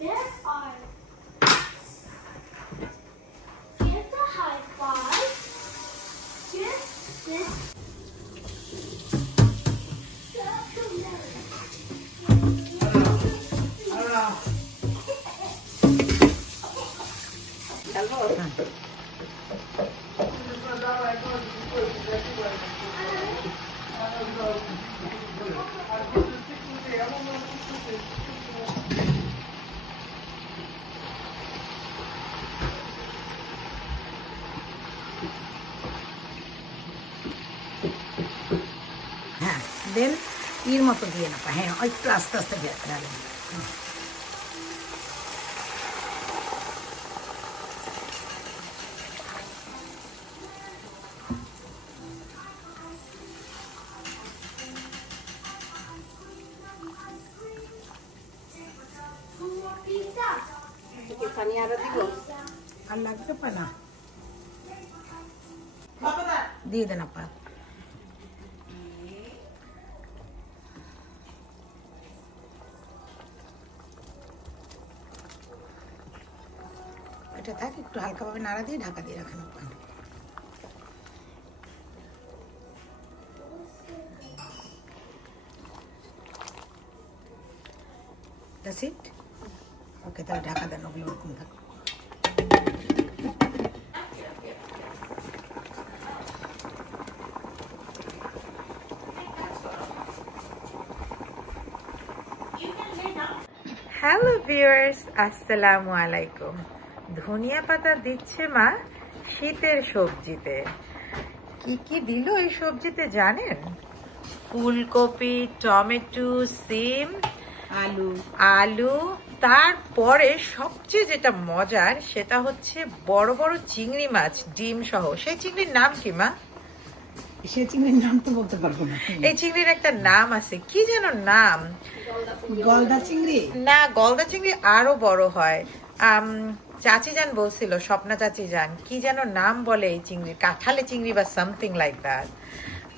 There are. Give the high five. Give this. দেন এর মতো দিয়ে না হ্যাঁ একটু আস্তে আস্তে ডালেন আর লাগবে পা না দিয়ে দেন আপা এটা থাক একটু হালকাভাবে নাড়া দিয়ে ঢাকা দিয়ে রাখেন আপা That's it? ওকে তাহলে ঢাকা দেন ওগুলো ওরকম থাক হ্যালো ভিউয়ার্স আসসালামু আলাইকুম ধনিয়া পাতা দিচ্ছে মা শীতের সবজিতে কি কি দিল এই সবজিতে জানেন ফুলকপি টমেটো সিম আলু তারপরে সবচেয়ে যেটা মজার সেটা হচ্ছে বড় বড় চিংড়ি মাছ ডিম সহ সেই চিংড়ির নাম কি মা সেই চিংড়ির নাম তো বলতে পারবো না এই চিংড়ির একটা নাম আছে কি যেন নাম গলদা চিংড়ি না গলদা চিংড়ি আরো বড় হয় চাচি জান বলছিল স্বপ্না চাচি জান কি যেন নাম বলে এই চিংড়ি কাঁঠালে চিংড়ি বা সামথিং লাইক দ্যাট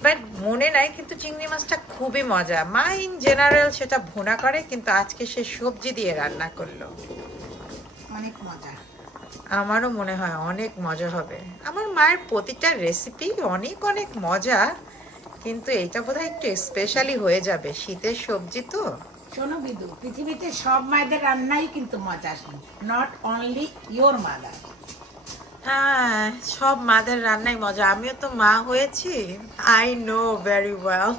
বাট মনে নাই কিন্তু চিংড়ি মাছটা খুবই মজা মা ইন জেনারেল সেটা ভুনা করে কিন্তু আজকে সে সবজি দিয়ে রান্না করলো অনেক মজা আমারও মনে হয় অনেক মজা হবে আমার মায়ের প্রতিটা রেসিপি অনেক অনেক মজা কিন্তু এটা বোধহয় একটু স্পেশালি হয়ে যাবে শীতের সবজি তো শোনো বিদু পৃথিবীতে সব মায়েদের রান্নাই কিন্তু মজা নট অনলি ইয়োর মাদার হ্যাঁ সব মাদের রান্নাই মজা আমিও তো মা হয়েছি আই নো ভেরি ওয়েল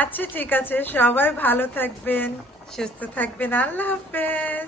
আচ্ছা ঠিক আছে সবাই ভালো থাকবেন সুস্থ থাকবেন আল্লাহ হাফেজ